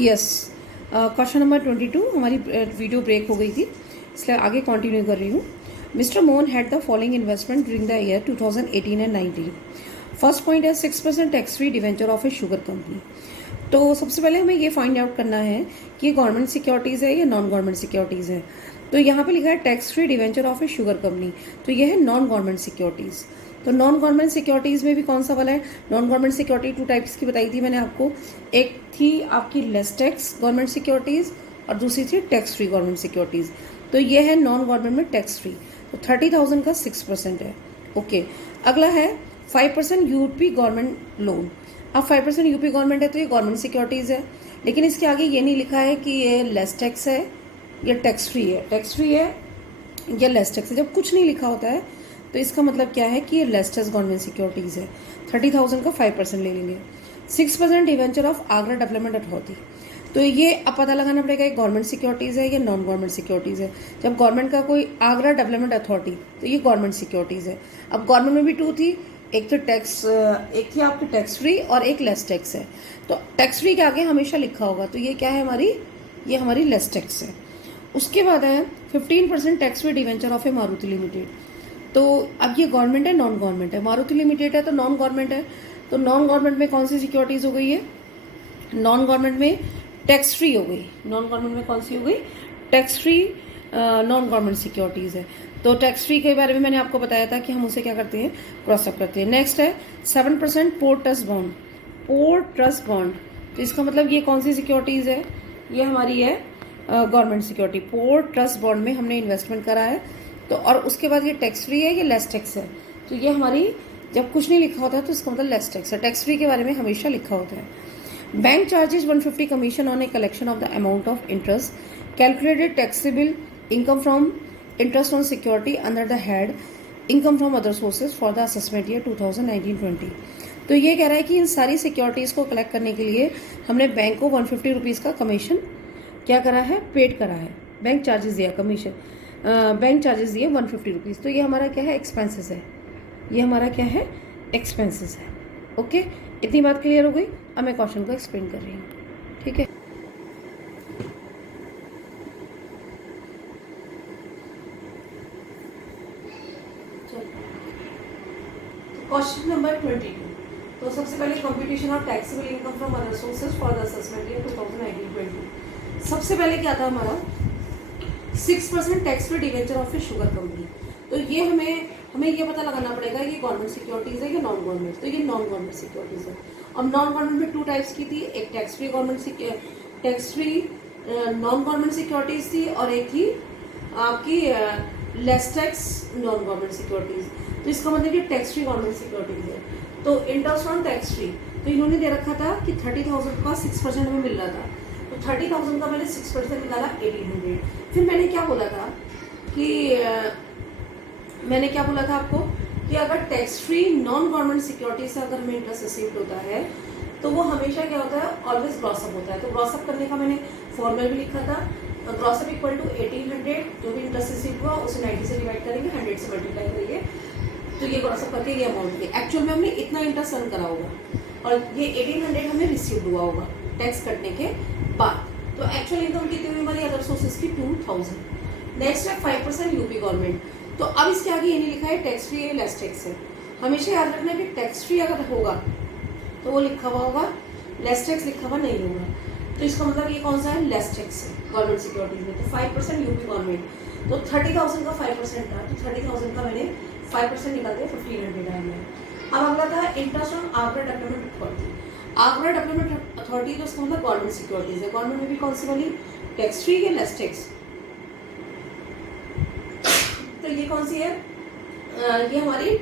Yes, question number 22 हमारी video break हो गई थी, इसलिए आगे कंटिन्यू कर रही हूँ। Mister Mohan had the following investment during the year 2018 and 19। First point है 6% tax free debenture of A sugar company. तो सबसे पहले हमें ये फाइंड आउट करना है कि ये गवर्नमेंट सिक्योरिटीज़ है या नॉन गवर्नमेंट सिक्योरिटीज़ है। तो यहाँ पे लिखा है tax free debenture of A sugar company, तो ये है नॉन गवर्नमेंट सिक्योरिटीज़। तो नॉन गवर्नमेंट सिक्योरिटीज़ में भी कौन सा वाला है? नॉन गवर्नमेंट सिक्योरिटी 2 टाइप्स की बताई थी मैंने आपको। एक थी आपकी लेस टैक्स गवर्नमेंट सिक्योरिटीज़ और दूसरी थी टैक्स फ्री गवर्नमेंट सिक्योरिटीज़। तो ये है नॉन गवर्नमेंट में टैक्स फ्री। तो 30,000 का 6% है। ओके, अगला है 5% यूपी गवर्नमेंट लोन। अब 5% यूपी गवर्नमेंट है तो ये गवर्नमेंट सिक्योरिटीज़ है, लेकिन इसके आगे ये नहीं लिखा है कि ये लेस टैक्स है या टैक्स फ्री है। टैक्स फ्री है या लेस टैक्स है। जब कुछ नहीं लिखा होता है तो इसका मतलब क्या है कि ये लेस टैक्स गवर्नमेंट सिक्योरिटीज़ है। 30,000 का 5% ले लेंगे। 6% debenture of Agra development authority. तो ये अब पता लगाना पड़ेगा ये गवर्नमेंट सिक्योरिटीज़ है या नॉन गवर्नमेंट सिक्योरिटीज़ है। जब गवर्नमेंट का कोई आगरा डेवलपमेंट अथॉरिटी तो ये गवर्नमेंट सिक्योरिटीज़ है। अब गवर्नमेंट में भी 2 थी, एक थी आपकी टैक्स फ्री और एक लेस टैक्स है। तो टैक्स फ्री के आगे हमेशा लिखा होगा, तो ये क्या है हमारी, ये हमारी लेस टैक्स है। उसके बाद है 15% tax free debenture of A Maruti limited. तो अब ये गवर्नमेंट है नॉन गवर्नमेंट है, मारुति लिमिटेड है तो नॉन गवर्नमेंट है। तो नॉन गवर्नमेंट में कौन सी सिक्योरिटीज़ हो गई है? नॉन गवर्नमेंट में टैक्स फ्री हो गई। नॉन गवर्नमेंट में कौन सी हो गई? Tax free non government securities है। तो टैक्स फ्री के बारे में मैंने आपको बताया था कि हम उसे क्या करते हैं, क्रॉसअप करते हैं। नेक्स्ट है 7% port trust bond. Port trust bond, तो इसका मतलब ये कौन सी सिक्योरिटीज़ है? ये हमारी है government security. Port trust bond में हमने इन्वेस्टमेंट करा है, तो और उसके बाद ये टैक्स फ्री है, ये लेस टैक्स है। तो ये हमारी, जब कुछ नहीं लिखा होता है तो इसका मतलब लेस टैक्स है। टैक्स फ्री के बारे में हमेशा लिखा होता है। Bank charges 150 commission on a collection of the amount of interest calculated taxable income from interest on security under the head income from other sources for the assessment year 2019-20। तो ये कह रहा है कि इन सारी सिक्योरिटीज़ को कलेक्ट करने के लिए हमने बैंक को 150 रुपीज़ का कमीशन क्या करा है, पेड करा है। बैंक चार्जेस दिया, कमीशन बैंक चार्जेस दिए 150 रुपीज़। तो ये हमारा क्या है, एक्सपेंसेस है। ये हमारा क्या है, एक्सपेंसेस है। ओके, इतनी बात क्लियर हो गई। अब मैं क्वेश्चन को एक्सप्लेन कर रही हूँ, ठीक है। Question number 22। तो सबसे पहले computation of taxable income from other sources for the assessment year 2019-20। सबसे पहले क्या था हमारा, 6% tax free debenture of A sugar company. तो ये हमें ये पता लगाना पड़ेगा ये गवर्नमेंट सिक्योरिटीज़ है या नॉन गवर्नमेंट। तो ये नॉन गवर्नमेंट सिक्योरिटीज़ है। अब नॉन गवर्नमेंट में 2 टाइप्स की थी, एक tax free non government securities थी और एक थी आपकी less tax non government securities. तो इसका मतलब ये टैक्स फ्री गवर्नमेंट सिक्योरिटीज़ है। तो इंटरेस्ट ऑन टैक्स फ्री, तो इन्होंने दे रखा था कि 30,000 का 6% हमें मिल रहा था। तो 30,000 का मैंने 6% निकाला 1800। फिर मैंने क्या बोला था कि मैंने क्या बोला था आपको कि अगर tax free non government security से अगर हमें इंटरेस्ट रिसीव्ड होता है तो वो हमेशा क्या होता है, ऑलवेज ग्रॉसअप होता है। तो ग्रॉसअप करने का मैंने फॉर्मूला भी लिखा था, ग्रॉसअप इक्वल टू 1800, जो भी इंटरेस्ट रिसीव हुआ उसे 90 से डिवाइड करेंगे, 100 से मल्टीप्लाई करेंगे, तो ये ग्रॉसअप करके ये अमाउंट है। एक्चुअल में हमने इतना इंटरेस्ट अर्न करा होगा और ये 1800 हमें रिसीव हुआ होगा टैक्स कटने के बाद। तो एक्चुअल इनकम कितनी हुई हमारी अदर सोर्सेज की, 2000। नेक्स्ट है 5% यूपी गवर्नमेंट। तो अब इसके आगे ये नहीं लिखा है टैक्स फ्री है लेस टैक्स है। हमेशा याद रखना है कि टैक्स फ्री अगर होगा तो वो लिखा हुआ होगा, लेस टैक्स लिखा हुआ नहीं होगा। तो इसका मतलब ये कौन सा है, लेस टैक्स है गवर्नमेंट सिक्योरिटीज में। तो 5% यूपी गवर्नमेंट, तो 30,000 का 5% था, तो 30,000 का मैंने 5% निकाल दिया, 1500 आ गया। अब अगला था interest on Agra development authority. Agra development authority तो उसका मतलब गवर्नमेंट सिक्योरिटीज है। गवर्नमेंट में भी कौन सी वाली, टैक्स फ्री या लेस टैक्स? तो ये कौन सी है, ये हमारी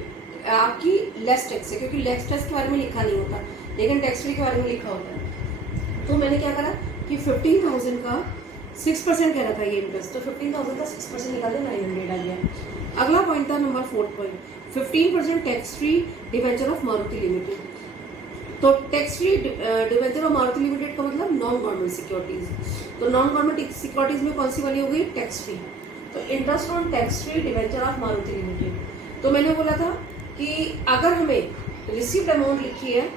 आपकी लेस टैक्स है, क्योंकि लेस टैक्स के बारे में लिखा नहीं होता लेकिन टैक्स फ्री के बारे में लिखा होता है। तो मैंने क्या करा कि 15,000 का 6% कह रहा था ये इंटरेस्ट, तो 15,000 का 6% निकाल दिया, 900 आ गया। अगला पॉइंट था number 4 point, 15% tax free debenture of Maruti limited. तो tax free debenture of Maruti limited का मतलब नॉन गवर्नमेंट सिक्योरिटीज। तो नॉन गवर्नमेंट सिक्योरिटीज में कौन सी वाली हो गई, टैक्स फ्री। तो interest on tax free debenture of Maruti limited. तो मैंने बोला था कि अगर हमें रिसीव्ड अमाउंट लिखी है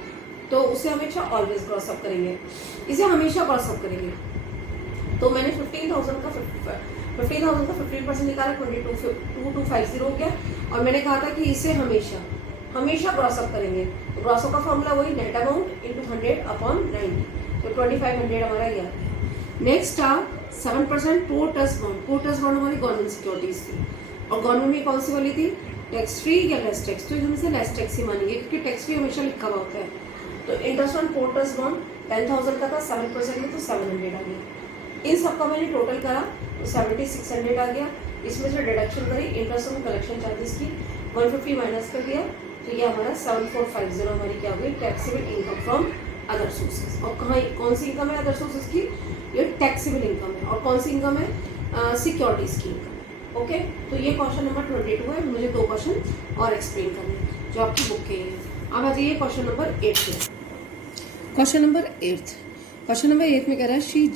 तो उसे हमेशा ऑलवेज क्रॉस अप करेंगे, इसे हमेशा क्रॉस अप करेंगे। तो मैंने 15,000 का 15% निकाला, 22,250 हो गया, और मैंने कहा था कि इसे हमेशा क्रॉस अप करेंगे। तो क्रॉस अप का फॉर्मूला वही, नेट अमाउंट इंटू 100/90, तो 2500 हमारा ये आ गया। नेक्स्ट था 7% पोर्टस बॉन्ड। पोर्टस बॉन्ड हमारी गवर्नमेंट सिक्योरिटीज थी, और गवर्नमेंट में कौन सी वाली थी, टैक्स फ्री या लेस टैक्स, तो हम इसे लेस टैक्स ही मानेंगे क्योंकि टैक्स फ्री हमेशा लिखा हुआ होता है। तो इंटरेस्ट ऑन पोर्टस बॉन्ड 10,000 का था, 7% में तो 700 आ गया। इन सबका मैंने टोटल करा तो 7600 आ गया। इसमें से डिडक्शन करी इंटरेस्ट ऑन कलेक्शन चार्जेस की, 150 माइनस कर दिया, तो ये हमारा 7450 हमारी क्या हो गई, taxable income from other sources. और कहाँ कौन सी इनकम है अदर सोर्सेज की, ये टैक्सेबल इनकम है। और कौन सी इनकम है, सिक्योरिटीज की इनकम। ओके, तो ये क्वेश्चन नंबर 22 है। मुझे 2 क्वेश्चन और एक्सप्लेन करने जो आपकी बुक के हैं। अब आ जाइए क्वेश्चन नंबर 8 पे। क्वेश्चन नंबर 8 में कह रहा है she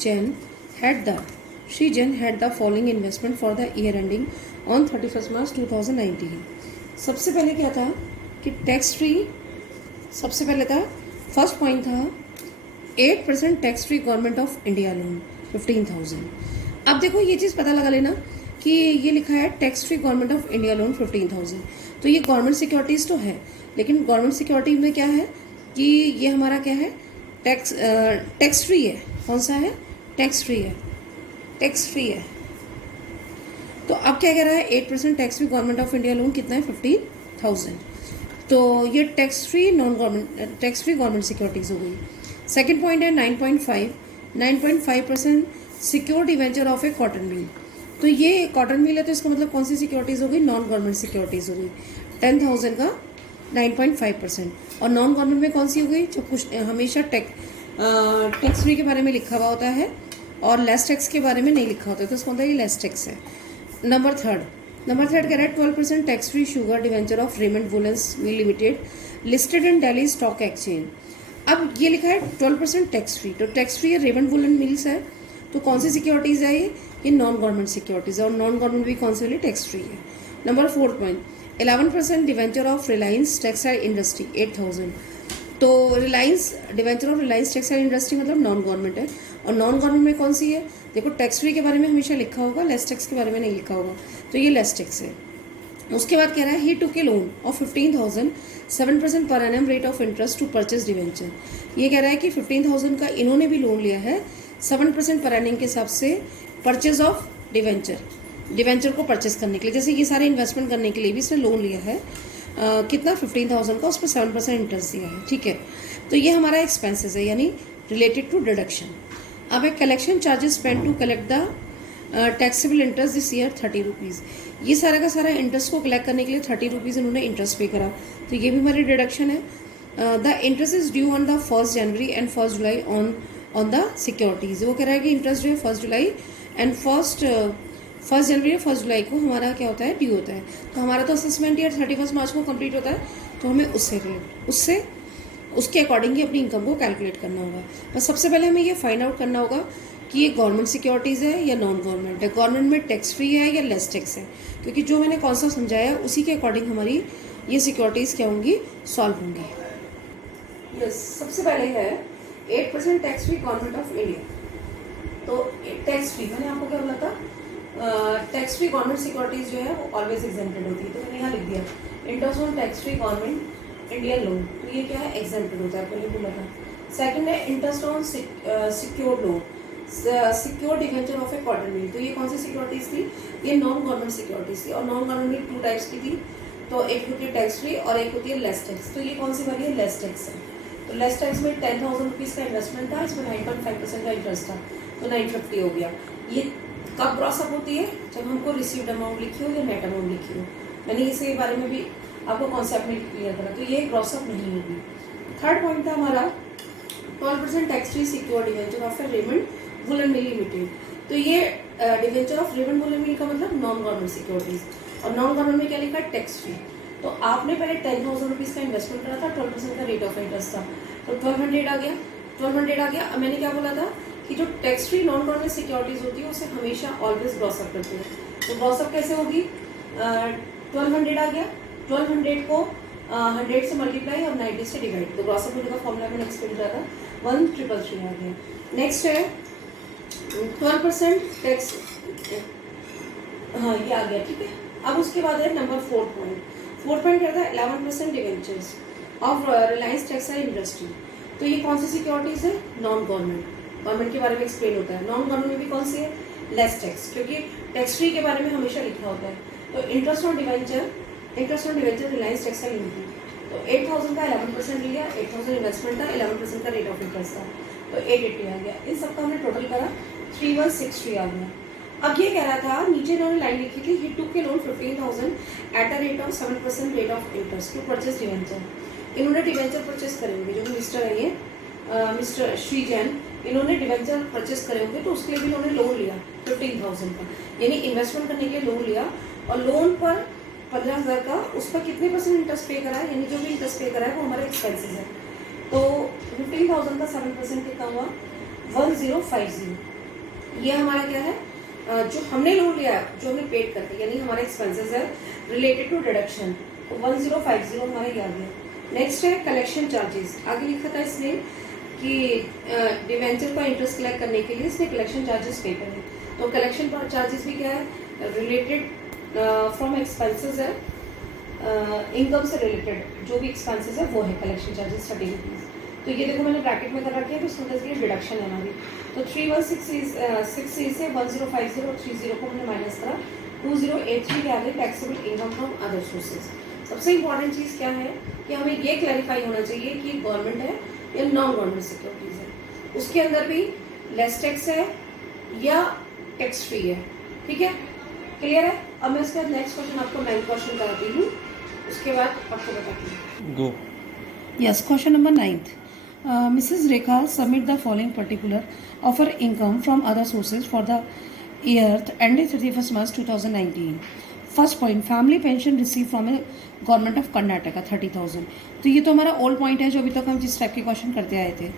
Jane had the following investment for the year ending on 31 March 2019। सबसे पहले क्या था कि टैक्स फ्री, सबसे पहले था फर्स्ट पॉइंट था 8% tax free government of India loan 15,000। अब देखो ये चीज़ पता लगा लेना कि ये लिखा है tax free government of India loan 15,000, तो ये गवर्नमेंट सिक्योरिटीज़ तो है, लेकिन गवर्नमेंट सिक्योरिटी में क्या है कि ये हमारा क्या है, टैक्स फ्री है। कौन सा है, टैक्स फ्री है। तो अब क्या कह रहा है, 8% tax free government of India loan कितना है, 15,000। तो ये टैक्स फ्री गवर्नमेंट सिक्योरिटीज हो गई। सेकंड पॉइंट है 9.5% secured debenture of A cotton mill. तो ये कॉटन मिल है, तो इसका मतलब कौन सी सिक्योरिटीज हो गई, नॉन गवर्नमेंट सिक्योरिटीज हो गई। 10,000 का 9.5%। और नॉन गवर्नमेंट में कौन सी हो गई, जो कुछ हमेशा टैक्स फ्री के बारे में लिखा हुआ होता है और लेस टैक्स के बारे में नहीं लिखा होता है, तो इसका मतलब ये लेस टैक्स है। नंबर थर्ड कह रहा है 12% tax free sugar debenture of Raymond woollens mill limited listed in Delhi stock exchange. अब ये लिखा है 12% टैक्स फ्री, तो tax free Raymond woollen mills है, तो कौन सी सिक्योरिटीज है ये नॉन गवर्नमेंट सिक्योरिटीज है, और नॉन गवर्नमेंट भी कौन से वाली, टैक्स फ्री है। Number 4 point 11% debenture of Reliance textile industry 8,000। तो debenture of Reliance textile industry मतलब नॉन गवर्नमेंट है, और नॉन गवर्नमेंट में कौन सी है, देखो टैक्स फ्री के बारे में हमेशा लिखा होगा, लेस टैक्स के बारे में नहीं लिखा होगा, तो ये लेस टैक्स है। उसके बाद कह रहा है ही took a loan of 15,000 7% per annum rate of interest to purchase debenture. ये कह रहा है कि 15,000 का इन्होंने भी लोन लिया है 7% पर एनम के हिसाब से परचेज ऑफ डिवेंचर को परचेज करने के लिए, जैसे ये सारे इन्वेस्टमेंट करने के लिए भी इसने लोन लिया है। कितना 15,000 का, उस पर 7% इंटरेस्ट दिया है, ठीक है। तो ये हमारा एक्सपेंसेस है, यानी रिलेटेड टू डिडक्शन। अब एक collection charges spend to collect the taxable interest this year 30 rupees. ये सारा का सारा इंटरेस्ट को कलेक्ट करने के लिए 30 रुपीज़ इन्होंने इंटरेस्ट पे करा, तो ये भी हमारी डिडक्शन है। The interest is due on the 1 January and 1 July on the securities. वो कह रहा है कि इंटरेस्ट जो है 1 जुलाई एंड 1 जनवरी और 1 जुलाई को हमारा क्या होता है, ड्यू होता है। तो हमारा तो असेसमेंट ईयर 31 मार्च को कंप्लीट होता है, तो हमें उसके अकॉर्डिंग ही अपनी इनकम को कैलकुलेट करना होगा। बस सबसे पहले हमें ये फाइंड आउट करना होगा कि ये गवर्नमेंट सिक्योरिटीज़ है या नॉन गवर्नमेंट है, गवर्नमेंट में टैक्स फ्री है या लेस टैक्स है, क्योंकि जो मैंने कॉन्सेप्ट समझाया उसी के अकॉर्डिंग हमारी ये सिक्योरिटीज़ क्या होंगी, सॉल्व होंगी। यस, सबसे पहले है 8% tax free government of India. तो टैक्स फ्री मैंने आपको क्या बोला था, टैक्स फ्री गवर्नमेंट सिक्योरिटीज जो है वो ऑलवेज एग्जेम्प्टेड होती है, तो मैंने यहाँ लिख दिया interest on tax free government Indian loan, तो ये क्या है, एग्जेम्प्टेड होता है, पहले बोला था। सेकंड है interest on secured loan, secure debenture of A cotton mill, तो ये कौन सी सिक्योरिटीज थी, ये नॉन गवर्नमेंट सिक्योरिटीज थी, और नॉन गवर्नमेंट 2 टाइप्स की थी, तो एक होती है टैक्स फ्री और एक होती है लेस टैक्स। तो ये कौन सी वाली है, लेस टैक्स है। तो लेस टैक्स में 10,000 रुपीज़ का इन्वेस्टमेंट था, इसमें 9.5% का इंटरेस्ट था, तो 950 हो गया। ये कब क्रॉसअप होती है, जब हमको रिसीव्ड अमाउंट लिखी हो या नेट अमाउंट लिखी हो। मैंने इसके बारे में भी आपको कॉन्सेप्ट में क्लियर करा, तो ये क्रॉसअप नहीं होगी। थर्ड पॉइंट था हमारा 12% tax free secure debenture of A Raymond woollen mill limited. तो ये डिवेंचर ऑफ रेमंड वुलन मिल का मतलब नॉन गवर्नमेंट सिक्योरिटीज, और नॉन गवर्नमेंट में क्या लिखा है, टैक्स फ्री। तो आपने पहले 10,000 रुपीज़ का इन्वेस्टमेंट करा था, 12% का रेट ऑफ इंटरेस्ट था, तो 1200 आ गया। अब मैंने क्या बोला था कि जो tax free non government securities होती है उसे हमेशा ऑलवेज ग्रॉसअप करते हैं। तो ग्रॉसअप कैसे होगी, 1200 आ गया, 1200 को 100 से मल्टीप्लाई और 90 से डिवाइड, तो ग्रॉस ऑफ का फॉर्मूला मैंने एक्सप्लेन करा था, 1333 आ गया। नेक्स्ट है 12% टैक्स, हाँ ये आ गया, ठीक है। अब उसके बाद है नंबर 4 पॉइंट क्या था, 11% debentures of Reliance textile industry. तो ये कौन सी सिक्योरिटीज है, नॉन गवर्नमेंट, गवर्नमेंट के बारे में एक्सप्लेन होता है। नॉन गवर्नमेंट में भी कौन सी है, लेस टैक्स, क्योंकि टैक्स फ्री के बारे में हमेशा लिखा होता है। तो interest on debenture Reliance textile limited, तो 8000 का 11% लिया, 8000 इन्वेस्टमेंट था, 11% का रेट ऑफ इंटरेस्ट था, तो 880 आ गया। इन सबका हमने टोटल करा 3163 आ गया। अब ये कह रहा था, नीचे इन्होंने लाइन लिखी थी, he took a loan 15,000 at the rate of 7% rate of interest to purchase debenture. इन्होंने डिवेंचर परचेज करे होंगे, जो मिनिस्टर है ये मिस्टर श्री जैन, इन्होंने डिवेंचर परचेज करे होंगे, तो उसके लिए भी इन्होंने लोन लिया 15,000 का, यानी इन्वेस्टमेंट करने के लिए लोन लिया, और लोन पर 15,000 का, उस पर कितने % इंटरेस्ट पे करा है, यानी जो भी इंटरेस्ट पे करा है वो हमारा एक्सपेंसेस है। तो 15,000 का 7% कितना हुआ, 1050। ये हमारा क्या है, जो हमने लोन लिया, जो हमने पेड करके, यानी हमारा एक्सपेंसेस है रिलेटेड टू डिडक्शन, तो 1050 हमारा ये आ गया। नेक्स्ट है कलेक्शन चार्जेस, आगे लिखा था इसने कि डिवेंचर का इंटरेस्ट कलेक्ट करने के लिए इसने कलेक्शन चार्जेस पे करे, तो कलेक्शन चार्जेस भी क्या है, रिलेटेड फ्रॉम एक्सपेंसेस है, इनकम से रिलेटेड जो भी एक्सपेंसेस है वो है कलेक्शन चार्जेस 30 रुपीज़। तो ये देखो मैंने ब्रैकेट में कर रखी है, तो इसमें के डिडक्शन है हमारी, तो 3160 से 1050 और 30 को हमने माइनस करा, 2083 के आगे taxable income from other sources. सबसे इंपॉर्टेंट चीज़ क्या है कि हमें ये क्लैरिफाई होना चाहिए कि गवर्नमेंट है या नॉन गवर्नमेंट सिक्योरिटीज़ है, उसके अंदर भी लेस टैक्स है या टैक्स फ्री है, ठीक है, क्लियर है। अब मैं इसके बाद नेक्स्ट क्वेश्चन आपको 9 क्वेश्चन कराती हूँ, उसके बाद आपको बताती हूँ। गो। Yes, question number 9th. Mrs. Rekha submit the following particular of her income from other sources for the year ending 31st March 2019. First point, family pension received from a government of Karnataka 30,000. तो ये तो हमारा old point है जो अभी तक हम जिस टाइप के क्वेश्चन करते आए थे।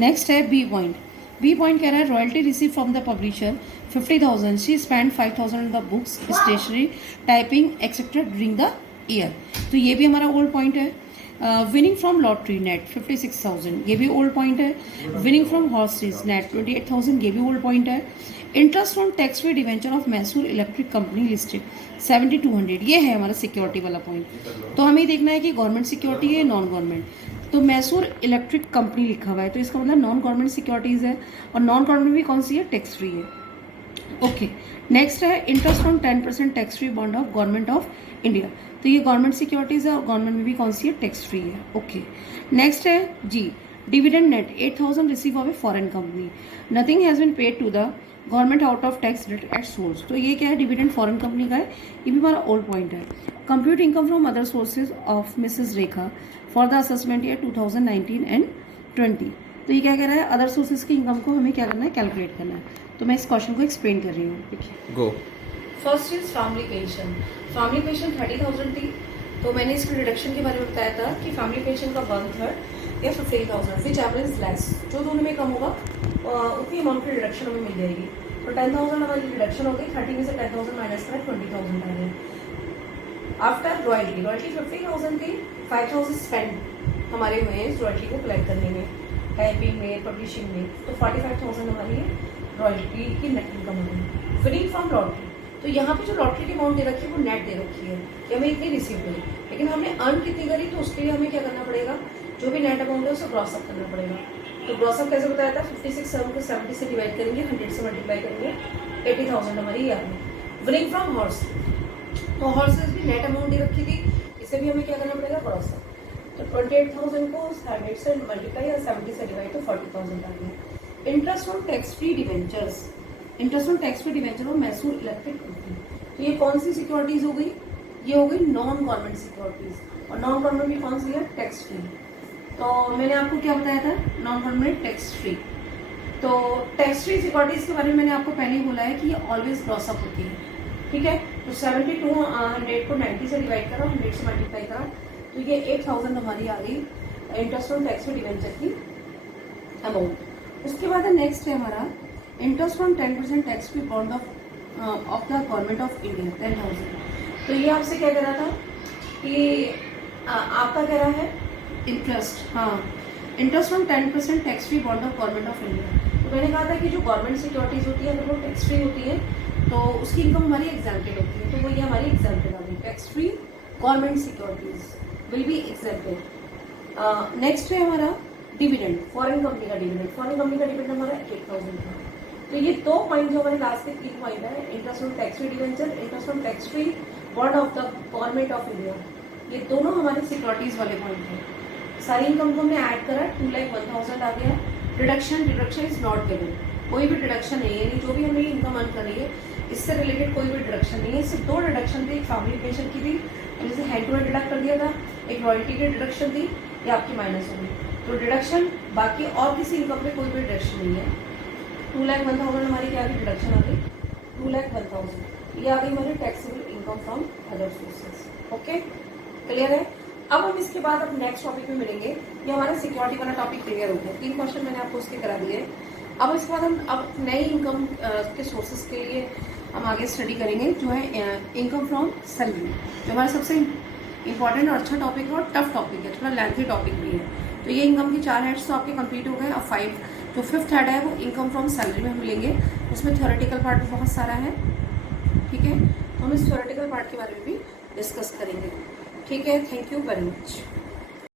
नेक्स्ट है बी पॉइंट। बी पॉइंट कह रहा है royalty receive from the publisher 50,000. She spend 5,000 in the books, stationery, typing etcetera during the year. तो ये भी हमारा ओल्ड पॉइंट है। विनिंग फ्रॉम लॉटरी नेट 56,000, ये भी ओल्ड पॉइंट है। Winning from horse race net 28,000, ये भी ओल्ड पॉइंट है। Interest on tax free debenture of Mysore electric company listed 7200, ये है हमारा सिक्योरिटी वाला पॉइंट। तो हमें देखना है कि गवर्नमेंट सिक्योरिटी है नॉन गवर्नमेंट। तो मैसूर इलेक्ट्रिक कंपनी लिखा हुआ है, तो इसका मतलब नॉन गवर्नमेंट सिक्योरिटीज़ है, और नॉन गवर्नमेंट भी कौन सी है, टैक्स फ्री है। ओके, नेक्स्ट है interest on 10% tax free bond of government of India, तो ये गवर्नमेंट सिक्योरिटीज़ है और गवर्नमेंट में भी कौन सी है, टैक्स फ्री है। ओके, नेक्स्ट है G dividend net 8,000 receive of a foreign company, nothing has been paid to the government out of tax at source. तो ये क्या है, डिविडेंड फॉरेन कंपनी का है, ये भी हमारा ओल्ड पॉइंट है। Compute income from other sources of Mrs Rekha for the assessment year 2019 and 20। तो ये क्या कह रहा है, अदर सोर्सेज की इनकम को हमें क्या करना है, कैलकुलेट करना है। तो मैं इस क्वेश्चन को एक्सप्लेन कर रही हूँ, देखिए। गो। फर्स्ट इज फैमिली पेंशन 30,000 थी, तो मैंने इसके रिडक्शन के बारे में बताया था कि फैमिली पेंशन का 1/3 या 15,000 विच एवरेज लेस, जो दोनों में कम होगा उतनी अमाउंट की रिडक्शन हमें मिल जाएगी। तो 10,000 हमारी रिडक्शन हो गई, 30 में से 10,000 माइनस करा 20,000 आ गया। आफ्टर रॉयल्टी 50,000 थी, 5,000 स्पेंड हमारे हुए हैं इस रॉयल्टी को कलेक्ट करने में, टाइपिंग में, पब्लिशिंग में, तो 45,000 हमारी रॉयल्टी की नेट इनकम होगी। विनिंग फ्रॉम लॉटरी, तो यहाँ पे जो लॉटरी की अमाउंट दे रखी है वो नेट दे रखी है कि हमें इतनी रिसीव हुई, लेकिन हमने अर्न कितनी करी, तो उसके लिए हमें क्या करना पड़ेगा, जो भी नेट अमाउंट है उसे ग्रॉस अप करना पड़ेगा। तो ग्रॉस अप कैसे बताया था, 56,700 को 70 से डिवाइड करेंगे, 100 से मल्टीप्लाई करेंगे, 80,000 हमारी आ गई। विनिंग फ्रॉम हॉर्स, तो हॉर्सेज भी नेट अमाउंट दे रखी थी, इसे भी हमें क्या करना पड़ेगा, ग्रॉस अप। तो 28,000 को 100 से मल्टीप्लाई और 70 से डिवाइड, तो 40,000 आ गई। Interest on tax free debentures, interest on tax free debenture of Mysore electric company, तो ये कौन सी सिक्योरिटीज हो गई, ये हो गई नॉन गवर्नमेंट सिक्योरिटीज, और नॉन गवर्नमेंट भी कौन सी है, टैक्स फ्री। तो मैंने आपको क्या बताया था, नॉन गवर्नमेंट टैक्स फ्री। तो टैक्स फ्री सिक्योरिटीज के बारे में मैंने आपको पहले ही बोला है कि ये ऑलवेज ग्रॉस अप होती है, ठीक है। तो 7200 को 90 से डिवाइड करा, 100 से मल्टीप्लाई करा, तो ये 8,000 हमारी आ गई interest on tax free debenture की अमाउंट। उसके बाद नेक्स्ट है हमारा interest on 10% tax free bond of the government of India 10,000। तो ये आपसे क्या कह रहा था कि आपका कह रहा है इंटरेस्ट, हाँ, interest on 10% tax free bond of government of India. तो मैंने कहा था कि जो गवर्नमेंट सिक्योरिटीज होती है अगर वो टैक्स फ्री होती है तो उसकी इनकम हमारी एग्जाम्प्टेड होती है, तो वो ये हमारी एग्जाम्प्टेड आ गई, tax free government securities will be exempted. Next है हमारा डिविडेंड, फॉरेन कंपनी का डिविडेंड। फॉरेन कंपनी का डिविडेंड हमारा 8000 था। तो ये दो पॉइंट जो हमारे लास्ट के 3 पॉइंट है, interest on tax free debenture, interest on tax free bond of the government of India, ये दोनों हमारे सिक्योरिटीज वाले पॉइंट हैं। सारी इनकम को हमने ऐड करा, 2,01,000 आ गया। डिडक्शन इज नॉट गिवन, कोई भी डिडक्शन नहीं है, जो भी हमें इनकम अर्न कर रही है इससे रिलेटेड कोई भी डिडक्शन नहीं है। सिर्फ 2 डिडक्शन थी, एक फैमिली पेंशन की थी, जैसे हैंड टू हैंड डिडक्ट कर दिया था, एक रॉयल्टी की डिडक्शन थी, ये आपकी माइनस हो गई। तो डिडक्शन बाकी और किसी इनकम पे कोई भी डिडक्शन नहीं है। 2,01,000 हमारी क्या गई डिडक्शन आ गई, 2,01,000 ये आ गई हमारी taxable income from other sources. Okay, clear है। अब हम इसके बाद अब नेक्स्ट टॉपिक में मिलेंगे। ये हमारा सिक्योरिटी वाला टॉपिक क्लियर हो गया, 3 क्वेश्चन मैंने आपको उसके करा दिए। अब इसके बाद हम अब नई इनकम के सोर्सेज के लिए हम आगे स्टडी करेंगे, जो है इनकम फ्रॉम सैलरी, जो हमारा सबसे इंपॉर्टेंट और अच्छा टॉपिक है और टफ टॉपिक है, थोड़ा लेंथी टॉपिक भी है। तो ये इनकम की 4 हेड्स तो आपके कंप्लीट हो गए। अब 5 जो 5th हेड है वो इनकम फ्रॉम सैलरी में हम मिलेंगे, उसमें थ्योरेटिकल पार्ट भी बहुत सारा है, ठीक है। तो हम इस थ्योरेटिकल पार्ट के बारे में भी डिस्कस करेंगे, ठीक है। Thank you very much.